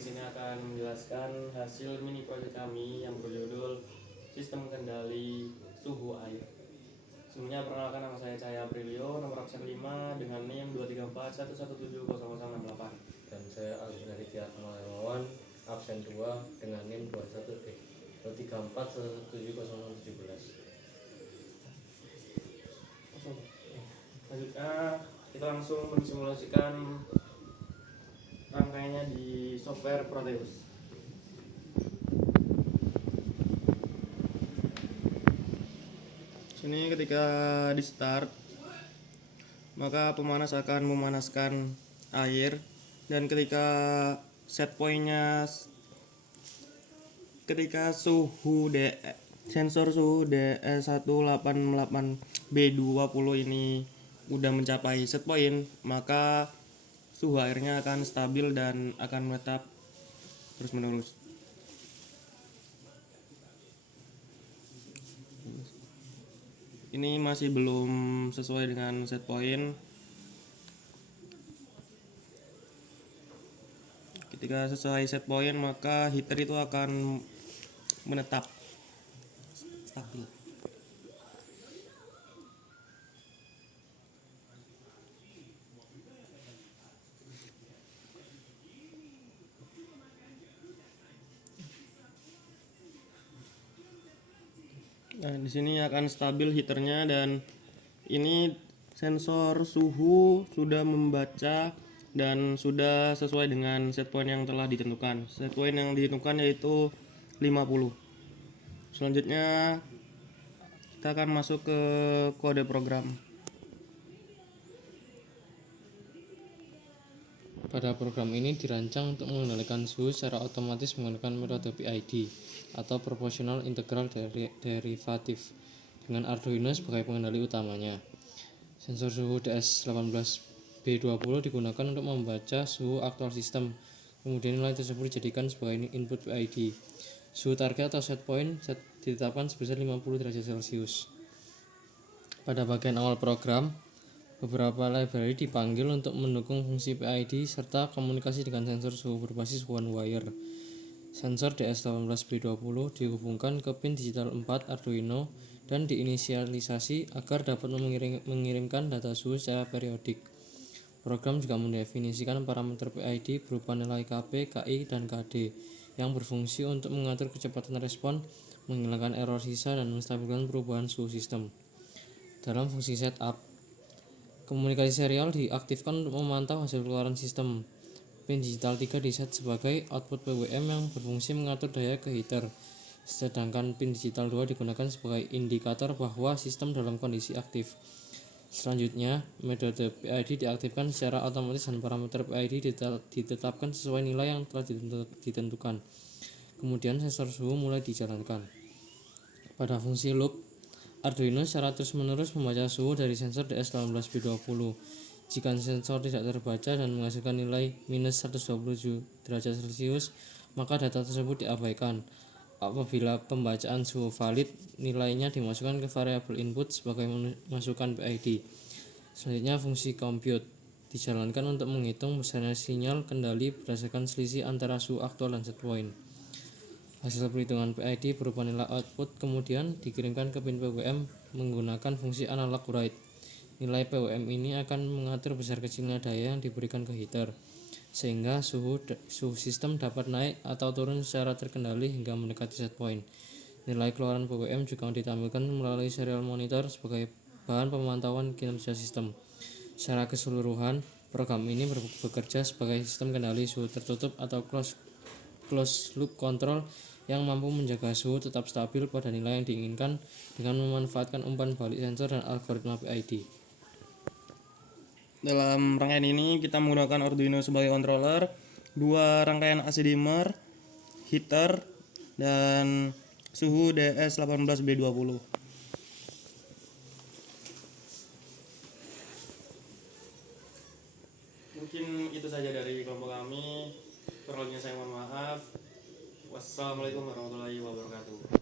di sini akan menjelaskan hasil mini project kami yang berjudul Sistem Kendali Suhu Air. Sebelumnya perkenalkan, nama saya Cahaya Aprilio, nomor absen 5 dengan NIM 23411700068. Dan saya Agus Naditya Hermawan, absen 2 dengan NIM 23411700017. Selanjutnya kita langsung mensimulasikan rangkaiannya di software Proteus. Sini ketika di start, maka pemanas akan memanaskan air, dan ketika set pointnya, ketika sensor suhu DE188B20 ini udah mencapai set point, maka suhu airnya akan stabil dan akan menetap terus menerus. Ini masih belum sesuai dengan set point. Ketika sesuai set point, maka heater itu akan menetap stabil. Nah, di sini akan stabil heaternya, dan ini sensor suhu sudah membaca dan sudah sesuai dengan set point yang telah ditentukan. Set point yang ditentukan yaitu 50. Selanjutnya kita akan masuk ke kode program. Pada program ini dirancang untuk mengendalikan suhu secara otomatis menggunakan metode PID atau Proportional Integral Derivative dengan Arduino sebagai pengendali utamanya. Sensor suhu DS18B20 digunakan untuk membaca suhu aktual sistem, kemudian nilai tersebut dijadikan sebagai input PID. Suhu target atau set point ditetapkan sebesar 50 derajat Celcius. Pada bagian awal program, beberapa library dipanggil untuk mendukung fungsi PID serta komunikasi dengan sensor suhu berbasis one wire. Sensor DS18B20 dihubungkan ke pin digital 4 Arduino dan diinisialisasi agar dapat mengirimkan data suhu secara periodik. Program juga mendefinisikan parameter PID berupa nilai KP, KI, dan KD yang berfungsi untuk mengatur kecepatan respon, menghilangkan error sisa, dan menstabilkan perubahan suhu sistem. Dalam fungsi setup, komunikasi serial diaktifkan untuk memantau hasil keluaran sistem. Pin digital 3 diset sebagai output PWM yang berfungsi mengatur daya ke heater, sedangkan pin digital 2 digunakan sebagai indikator bahwa sistem dalam kondisi aktif. Selanjutnya, metode PID diaktifkan secara otomatis dan parameter PID ditetapkan sesuai nilai yang telah ditentukan. Kemudian sensor suhu mulai dijalankan. Pada fungsi loop, Arduino secara terus-menerus membaca suhu dari sensor DS18B20. Jika sensor tidak terbaca dan menghasilkan nilai minus 127 derajat Celcius, maka data tersebut diabaikan. Apabila pembacaan suhu valid, nilainya dimasukkan ke variabel input sebagai masukan PID. Selanjutnya, fungsi compute dijalankan untuk menghitung besarnya sinyal kendali berdasarkan selisih antara suhu aktual dan set point. Hasil perhitungan PID berupa nilai output kemudian dikirimkan ke pin PWM menggunakan fungsi analog write. Nilai PWM ini akan mengatur besar kecilnya daya yang diberikan ke heater, sehingga suhu sistem dapat naik atau turun secara terkendali hingga mendekati set point. Nilai keluaran PWM juga ditampilkan melalui serial monitor sebagai bahan pemantauan kinerja sistem. Secara keseluruhan, program ini bekerja sebagai sistem kendali suhu tertutup atau closed loop control yang mampu menjaga suhu tetap stabil pada nilai yang diinginkan dengan memanfaatkan umpan balik sensor dan algoritma PID. Dalam rangkaian ini kita menggunakan Arduino sebagai controller, 2 rangkaian AC dimmer, heater, dan suhu DS18B20. Mungkin itu saja dari kelompok kami. Kurang lebihnya saya mohon maaf. Wassalamualaikum warahmatullahi wabarakatuh.